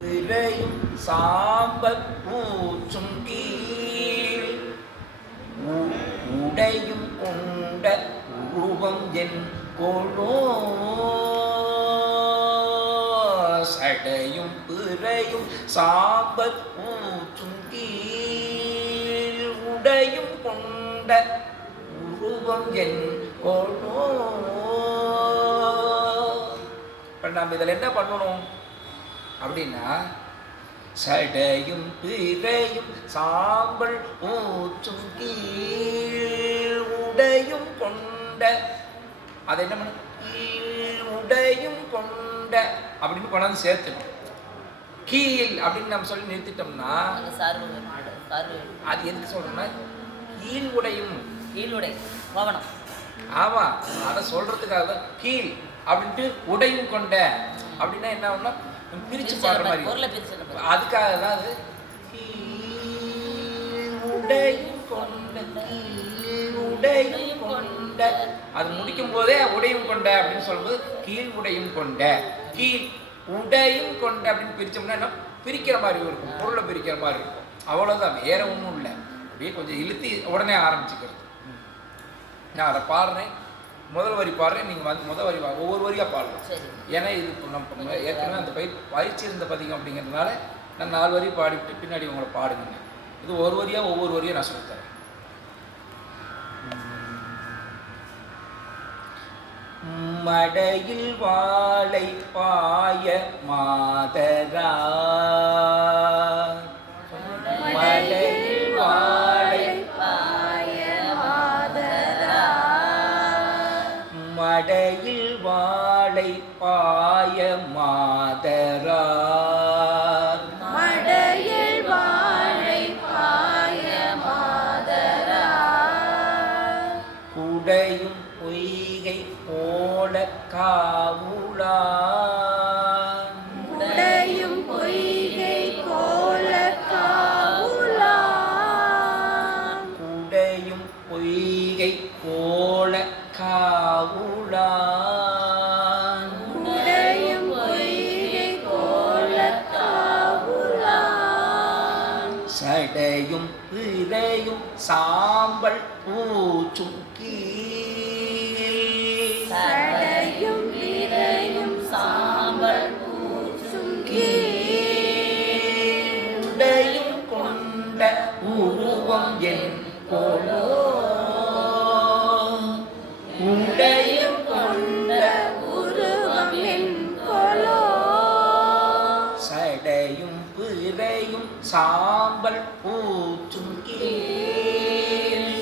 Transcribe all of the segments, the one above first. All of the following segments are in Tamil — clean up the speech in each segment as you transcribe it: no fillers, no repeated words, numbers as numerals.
திரையும் சாம்பல் பூச்சும் கீழ் உடையும் கொண்ட உருவம் என் கொளோ சடையும் பிறையும் சாம்பல் பூச்சும் கீழ் உடையும் கொண்ட உருவம் என் கொளோ. இப்போ நம்ம இதில் என்ன பண்ணணும் அப்படின்னா, சடையும் பிறையும் சாம்பல் ஊற்றும் கீழ் உடையும் கொண்ட, அதை என்ன பண்ண, கீழ் உடையும் கொண்ட அப்படின்னு கொண்டாந்து சேர்த்துடும். கீழ் அப்படின்னு நம்ம சொல்லி நிறுத்திட்டோம்னா அது எதுக்கு சொல்றோம்னா கீழ் உடையும், கீழுடை பவனம். ஆமா, அதை சொல்றதுக்காக தான் கீழ் அப்படின்ட்டு உடையும் கொண்ட அப்படின்னா என்ன ஆகும்னா பிரிச்சு பாடுற மாதிரி. அதுக்காக தான் அது உடையும் கொண்ட, உடையும் கொண்ட, அது முடிக்கும் போதே உடையும் கொண்ட அப்படின்னு சொல்லும்போது கீழ் உடையும் கொண்ட, கீழ் உடையும் கொண்ட அப்படின்னு பிரிச்சோம்னா என்ன பிரிக்கிற மாதிரி இருக்கும், பொருளை பிரிக்கிற மாதிரி இருக்கும். அவ்வளோதான், வேற ஒன்றும் இல்லை. அப்படியே கொஞ்சம் இழுத்து உடனே ஆரம்பிச்சுக்கிறது. நான் அதை பாடுறேன், முதல் வரி பாடுறேன், நீங்கள் வந்து முதல் வரி ஒவ்வொரு வரியாக பாடலாம். ஏன்னா இது நம்ம ஏற்கனவே அந்த பயிற்சி இருந்த பதிகம் அப்படிங்கிறதுனால நான் 4 வரி பாடிவிட்டு பின்னாடி உங்களை பாடுங்க. இது ஒரு வரியாக ஒவ்வொரு வரியாக நான் சொல்லித்தரேன். மடையில் வாழை பாய மாதரா, மடையில் வாழை மடையில் வாழை பாய மாதரா, மடையில் வாழை பாய மாதரா, குடையும் பொய்கை போல காவுளா, குடையும் பொய்கை போல காவுளா, குடையும் பொய்கை போல காவுளா, குடையும் பொய்கை போல காவுளா, சடையும் பிறையும் சாம்பல் பூச்சும் கீழ், சடையும் பிறையும் சாம்பல் பூச்சும் கீழ், உடையும் கொண்ட உருவம் என் கொளோ, உடையும் கொண்ட உருவம் என் கொளோ, சடையும் பிறையும் சாம்பல் பூச்சும் கீழ்,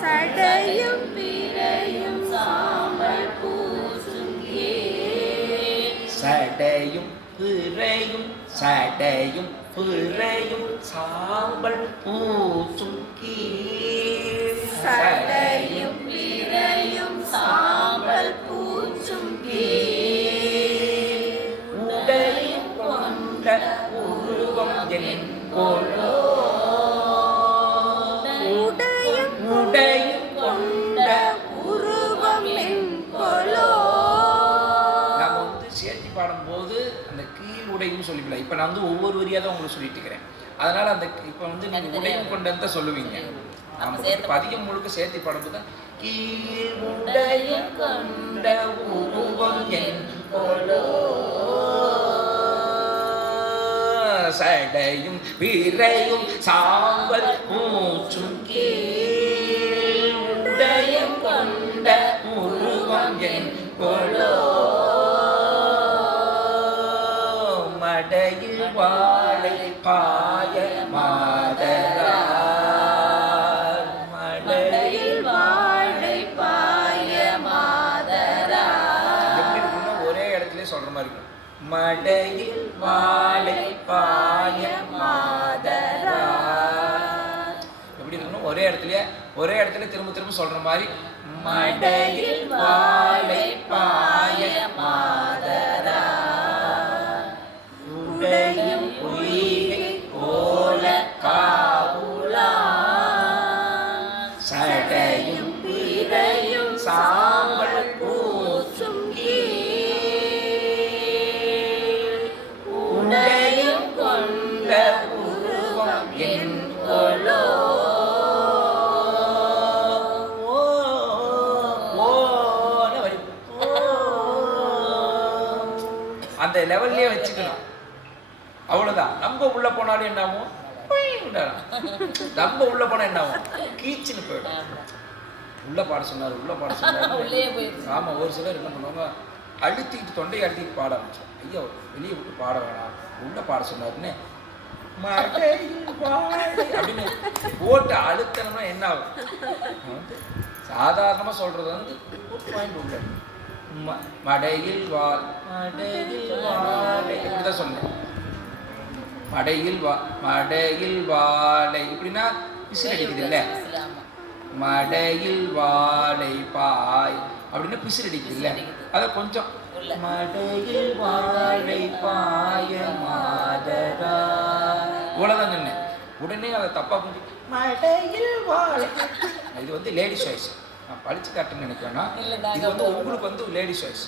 சடையும் பிறையும் சாம்பல் பூச்சும் கீழ், சடையும் பிறையும், சடையும் பிறையும் சாம்பல் பூச்சும் கீழ், சடையும் பிறையும் சாம்பல் பூச்சும் கீழ், உடையும் கொண்ட உருவம் என் கொளோ, உடையும் உடையும் கொண்ட. உருவம் என் கொளோ. நம்ம வந்து சேர்த்தி பாடும்போது அந்த கீழ் உடையும் சொல்லிக்கலாம். இப்போ நான் வந்து ஒவ்வொரு வரியாக தான் உங்களுக்கு சொல்லிட்டு இருக்கிறேன். அதனால அந்த இப்போ வந்து நீங்கள் உடையும் கொண்டு தான் சொல்லுவீங்க. நம்ம பதிகம் முழுக்க சேர்த்தி பாடும்போது தான் கீழ் உடையும் கொண்ட உருவம் என் கொளோ, சடையும் பிறையும் சாம்பல் பூச்சும் கீழ், உடையும் கொண்ட உருவம் என் கொளோ, மடையில் வாழை பாய மாதரா, மடையில் வாழை பாய மாதரா. எப்படி இருக்குன்னா ஒரே இடத்துல சொல்ற மாதிரி இருக்கும். மடையில் வாழை பாய மாதரா, எப்படி இருக்கணும் ஒரே இடத்துல திரும்ப திரும்ப சொல்ற மாதிரி. மடையில் வாழை பாய மாதரா, உடையும் பொய்கை போல காவுளா, சடையும் பிறையும் சாம்பல் பூச்சும் கீழ், உடையும் லெவல்லே வச்சுக்கணும். அவ்வளவுதான். நம்ம உள்ள போனாலும் என்ன ஆகும்? நம்ம உள்ள போனா என்ன ஆகும்? கீச்சுன்னு போயிடும். உள்ள பாட சொன்னார், உள்ள பாட சொன்னார். ஆமா, ஒரு சிலர் என்ன பண்ணுவாங்க, அழுத்திக்கிட்டு தொண்டையை அழுத்திட்டு பாட ஆரம்பிச்சோம். ஐயோ வெளியே விட்டு பாட வேணாம், உள்ள பாட சொன்னாருன்னு அப்படின்னு போட்டு அழுத்தணும்னா என்ன ஆகும்? வந்து சாதாரணமா சொல்றது வந்து பாயிண்ட் உள்ள மடையில் வாழ், மடையில் வாழை இப்படிதான் சொன்னேன். மடையில் வாழை இப்படின்னா பிசில் அடிக்குது இல்ல, மடையில் வாழை பாய் அப்படின்னா பிசில் அடிக்குது இல்ல, அத கொஞ்சம் மடையில் வாழை பாய மாதரா இவ்வளவுதான் சொன்னேன். உடனே அதை தப்பா புரிஞ்சு மடையில் வாழை, இது வந்து லேடிஸ் வாய்ஸ். நான் படிச்சு காட்டுன்னு நினைக்கிறேன்னா இது வந்து உங்களுக்கு வந்து லேடிஸ் வாய்ஸ்.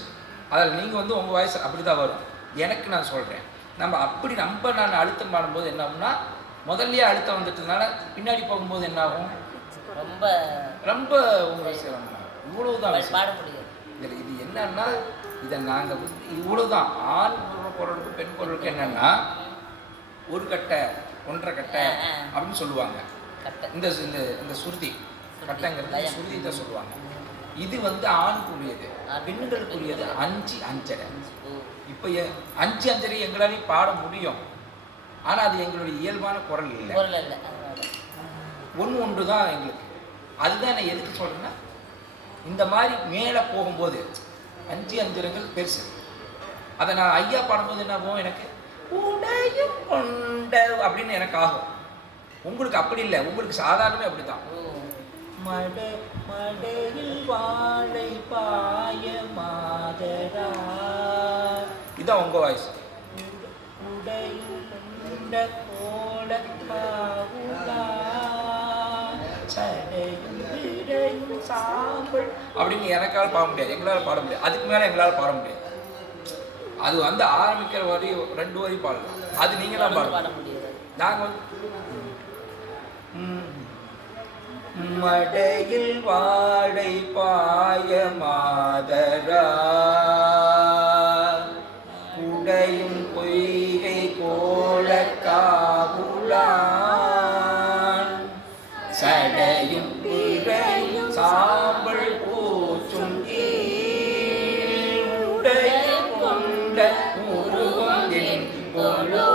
அதில் நீங்கள் வந்து உங்கள் வாய்ஸ் அப்படி தான் வரும். எனக்கு நான் சொல்கிறேன், நான் அழுத்தம் பாடும்போது என்ன ஆகும்னா, முதல்லயே அழுத்தம் வந்துட்டதுனால பின்னாடி போகும்போது என்ன ஆகும்? ரொம்ப ரொம்ப உங்கள் விஷயம் இவ்வளவுதான் பாட முடியும். இதில் இது என்னன்னா, இதை நாங்கள் இவ்வளவுதான். ஆண் குரலுக்கும் பெண் குரலுக்கும் என்னன்னா, ஒரு கட்டை ஒன்றரை கட்டை அப்படின்னு சொல்லுவாங்க. இந்த இந்த சுருதி கட்டைங்கிறது சுருதி தான் சொல்லுவாங்க. இது வந்து ஆணுக்குரியது, பெண்களுக்குரியது 5 5.5. இப்போ 5 5.5 எங்களாலையும் பாட முடியும். ஆனால் அது எங்களுடைய இயல்பான குரல் இல்லை, ஒன்று தான் எங்களுக்கு. அதுதான் நான் எதுக்கு சொல்கிறேன்னா, இந்த மாதிரி மேலே போகும்போது 5 5.5 பெருசு. அதை நான் ஐயா பாடும்போது என்ன ஆகும், எனக்கு உடையும் கொண்ட அப்படின்னு எனக்கு ஆகும். உங்களுக்கு அப்படி இல்லை, உங்களுக்கு சாதாரணமே அப்படி தான். மடையில் வாழை பாய மாதரா இதான் உங்க வாய்ஸ். உடையும் கொண்ட கோல காவுலா சடையும் இடையும் சாம்பல் அப்படின்னு எனக்கால பாட முடியாது, எங்களால் பாட முடியாது. அதுக்கு மேலே எங்களால் பாட முடியாது. அது வந்து ஆரம்பிக்கிற வரி 2 வரி பாடலாம், அது நீங்க தான் பாட முடியாது. நாங்கள் வந்து மடையில் வாழை பாய மாதரா உடையும் பொய்கை கோல காவுலான் சடையும் பிறையும் சாம்பல் பூச்சும் உடையும் கொண்ட உருவம் என் போலோ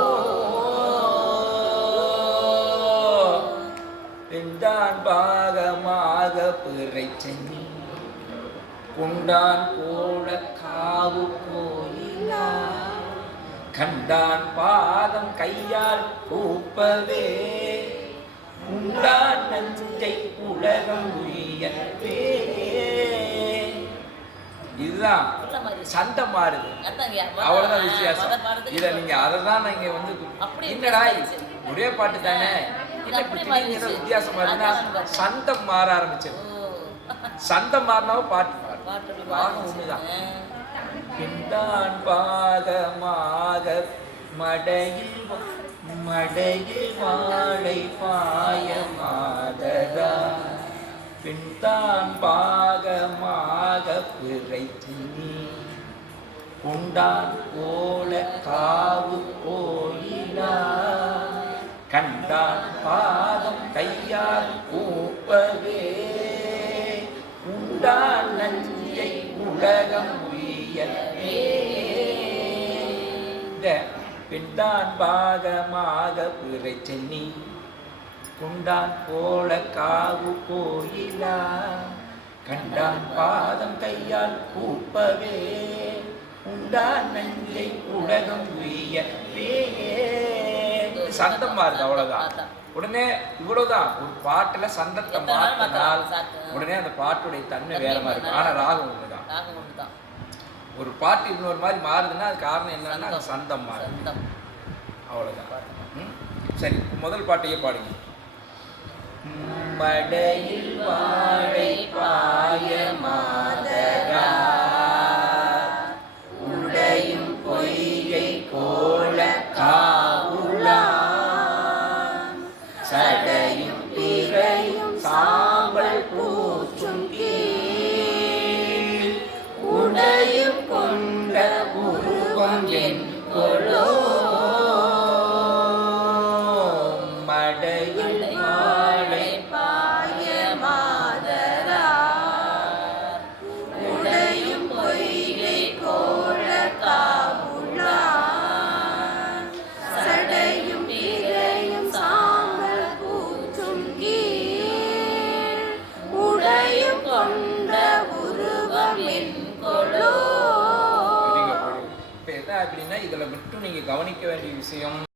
பெண்டான் பாகமாக பிறை சென்னி குண்டான் கோட காவு கோயிலா கண்டான் பாதம் கையால் கூப்பவே உண்டான் நஞ்சை உலகம் உயர்வே. இதுதான் சண்டை மாறுது, அவ்வளவுதான் வித்தியாசம். இதை நீங்க அதைதான் நீங்க வந்து என்னடா ஒரே பாட்டு தானே வித்தியாசம் மாறுதுன்னா சந்தம் மாற ஆரம்பிச்சது. சந்தம் மாறினாவும் பாட்டு பாகம் ஒண்ணுதான். பின்தான் பாகமாக மடையில் வாழை பாய மாதரா பின்தான் பாகமாக பிறை திணி குண்டான் கோல காவு கோயிலா கண்டான் பாதம் கையால் கூப்பவே உண்டான் நஞ்சை உலகம் உயர்வே. இந்த பின்தான் பாகமாக பிறை சென்னி குண்டான் கோல காவு கோயிலா கண்டான் பாதம் கையால் கூப்பவே உண்டான் நஞ்சை உலகம் உயர்வே. சந்தம் மாறுது, அவ்வளவுதான். உடனே இவ்வளவுதான். ஒரு பாட்டுல சந்தத்தை மாற்றினால் உடனே அந்த பாட்டுடைய தன்மை வேற மாதிரி இருக்கும். ஆனா ராகம் ஒண்ணுதான். ஒரு பாட்டு இன்னொரு மாதிரி மாறுதுன்னா அது காரணம் என்னன்னா சந்தம் மாறுது, அவ்வளவுதான். சரி, முதல் பாட்டையே பாடுங்க. மடையில் வாழை பாய மாதரா உடையும் பொய்கை கோல காவுலா சடையும் பிறையும் சாம்பல் பூச்சும் கீழ் உடையும் கொண்ட உருவம் என் இதில் மட்டும் நீங்கள் கவனிக்க வேண்டிய விஷயம்,